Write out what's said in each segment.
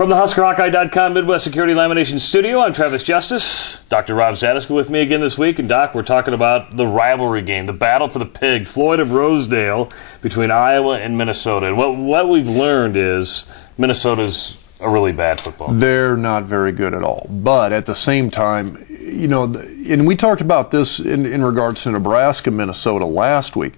From the HuskerHawkeye.com Midwest Security Lamination Studio, I'm Travis Justice. Dr. Rob Zadiska with me again this week. And, Doc, we're talking about the rivalry game, the battle for the pig, Floyd of Rosedale, between Iowa and Minnesota. And what we've learned is Minnesota's a really bad football team. They're not very good at all. But at the same time, you know, and we talked about this in regards to Nebraska, Minnesota last week.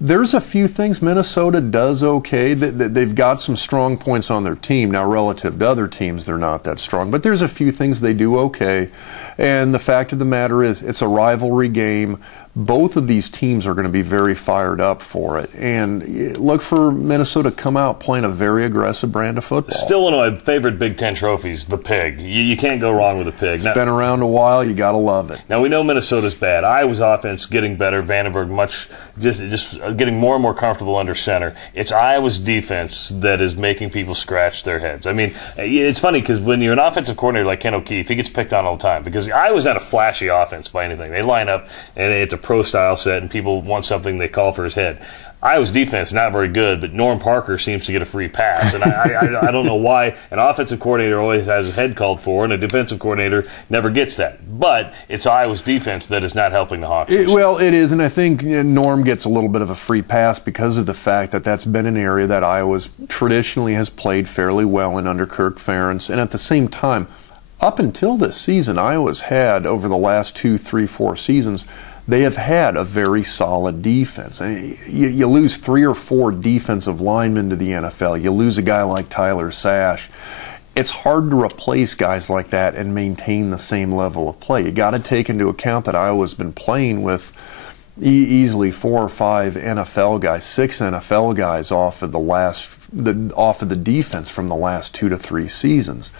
There's a few things Minnesota does okay. They've got some strong points on their team. Now, relative to other teams, they're not that strong. But there's a few things they do okay. And the fact of the matter is, it's a rivalry game. Both of these teams are going to be very fired up for it. And look for Minnesota to come out playing a very aggressive brand of football. Still one of my favorite Big Ten trophies, the pig. You can't go wrong with a pig. It's been around a while. You got to love it. Now, we know Minnesota's bad. Iowa's offense getting better. Vandenberg just getting more and more comfortable under center. It's Iowa's defense that is making people scratch their heads. I mean, it's funny because when you're an offensive coordinator like Ken O'Keefe, he gets picked on all the time because Iowa's not a flashy offense by anything. They line up and it's a pro-style set, and people want something, they call for his head. Iowa's defense not very good, but Norm Parker seems to get a free pass, and I don't know why an offensive coordinator always has his head called for, and a defensive coordinator never gets that. But it's Iowa's defense that is not helping the Hawks. Well, it is, and I think Norm gets a little bit of a free pass because of the fact that that's been an area that Iowa traditionally has played fairly well in under Kirk Ferentz, and at the same time, up until this season, Iowa's had, over the last 2, 3, 4 seasons, they have had a very solid defense. I mean, you lose 3 or 4 defensive linemen to the NFL. You lose a guy like Tyler Sash. It's hard to replace guys like that and maintain the same level of play. You got to take into account that Iowa's been playing with easily 4 or 5 NFL guys, 6 NFL guys off of the defense from the last 2 to 3 seasons.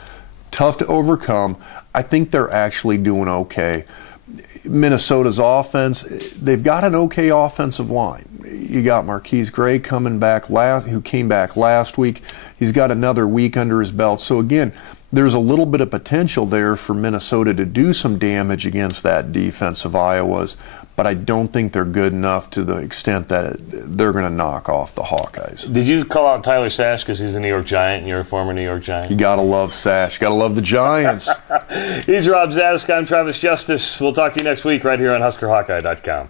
Tough to overcome. I think they're actually doing okay. Minnesota's offense, they've got an okay offensive line. You got Marquise Gray coming back who came back last week. He's got another week under his belt. So again, there's a little bit of potential there for Minnesota to do some damage against that defense of Iowa's, but I don't think they're good enough to the extent that they're going to knock off the Hawkeyes. Did you call out Tyler Sash because he's a New York Giant and you're a former New York Giant? You got to love Sash. Got to love the Giants. He's Rob Zadiska. I'm Travis Justice. We'll talk to you next week right here on HuskerHawkeye.com.